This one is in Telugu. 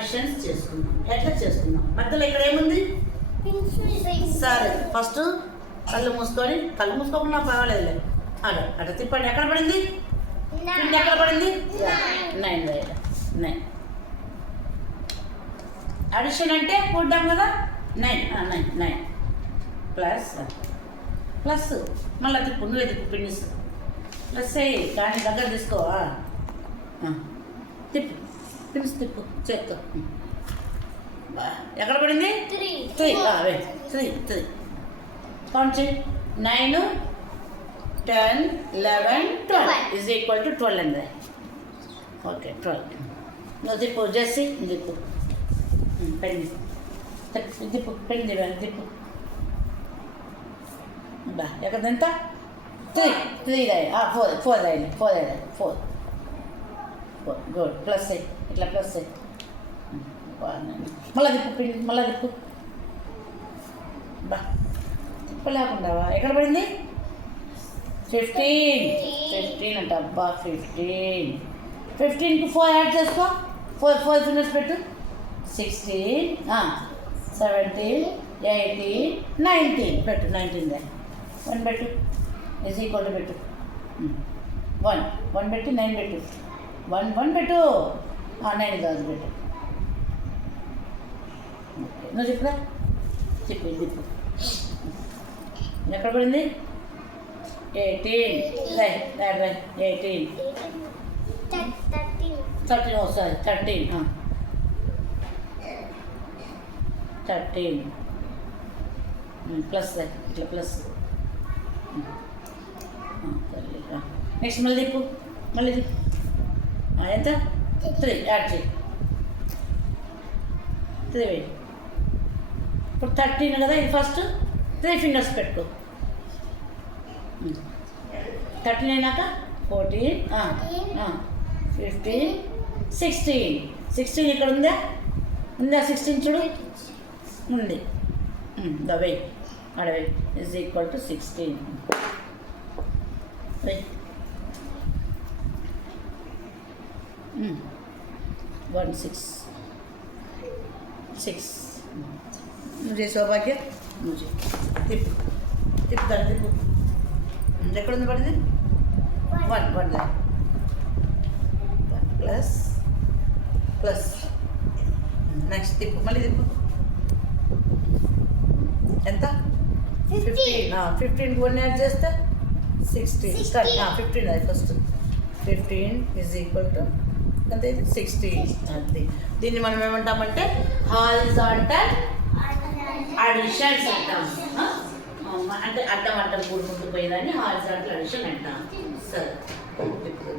అడిషన్స్ చేసుకుందాం. ఎట్లా చేసుకుందాం? మధ్యలో ఇక్కడ ఏముంది? సరే, ఫస్ట్ కళ్ళు మూసుకోకుండా పర్వాలేదులే. అటు తిప్పండి. ఎక్కడ పడింది? ఎక్కడ పడింది? 9 రాయాలి. 9 అడిషన్ అంటే కూడ్డాం కదా. 9 ప్లస్ మళ్ళీ తిప్పు. నువ్వే తిప్పు. పిన్నిస్ ప్లస్ అయ్యి కానీ దగ్గర తీసుకోవా. తిప్పు. పిన్స్ తిప్పు చేత్తో. ఎక్కడ పడింది? 3 కౌంట్ చేయి. 9 10 11 12 ఈజ్ ఈక్వల్ టు 12 అండి. ఓకే 12. నువ్వు తిప్పు. జెస్సీ తిప్పు. పెన్ తిప్పు. పెన్ తిప్పు. ఎక్కడంతా? 3 రాయి. 4 రాయి. 4 గుడ్. ప్లస్ అయ్యి ఇట్లా ప్లస్ అయ్యి మళ్ళీ తిప్పు. పిండి మళ్ళీ తిప్పు. తిప్పలేకుండావా? ఎక్కడ పడింది? 15 అంట. అబ్బా 15కి 4 యాడ్ చేసుకో. 4 ఫింగర్స్ పెట్టు. 16 17 18 19 పెట్టు. 19 దా 1 పెట్టు. ఈజ్ ఈక్వల్ టు పెట్టు. 1 పెట్టి 9 పెట్టు. 1 పెట్టు. 9 కాదు పెట్టు. నువ్వు చెప్పురా. తిప్పు. ఎక్కడ పడింది? 18 18 13 ఒకసారి 13 ప్లస్ ఇట్లా ప్లస్. నెక్స్ట్ మళ్ళీ తిప్పు. ఎంత? 3 యాడ్ చేయి. 3 వేయి. ఇప్పుడు 13 కదా. ఇది ఫస్ట్ 3 ఫింగర్స్ పెట్టుకో. 13 అయినాక 14 15 16 ఇక్కడ ఉందా? 16 చూడు. ఉంది. దవై అడవై ఈజ్ ఈక్వల్ టు 16. 1 6 నువ్వు చేసావు భాగ్య. నువ్వు తిప్పు. దాన్ని తిప్పు. ఎక్కడ ఉంది పడింది? 1 ప్లస్ నెక్స్ట్ తిప్పు. మళ్ళీ తిప్పు. ఎంత? 15కి 1 యాడ్ చేస్తే 16. 15 అది ఫస్ట్. 15 ఈజ్ ఈక్వల్ టు ఎంత? 16. అది దీన్ని మనం ఏమంటామంటే హారిజాంటల్ అడిషన్స్ అంటాం. అంటే అడ్డం కూడుకుంటూ పోయేదాన్ని హారిజాంటల్ అడిషన్ అంటాం. సరే, ఇప్పుడు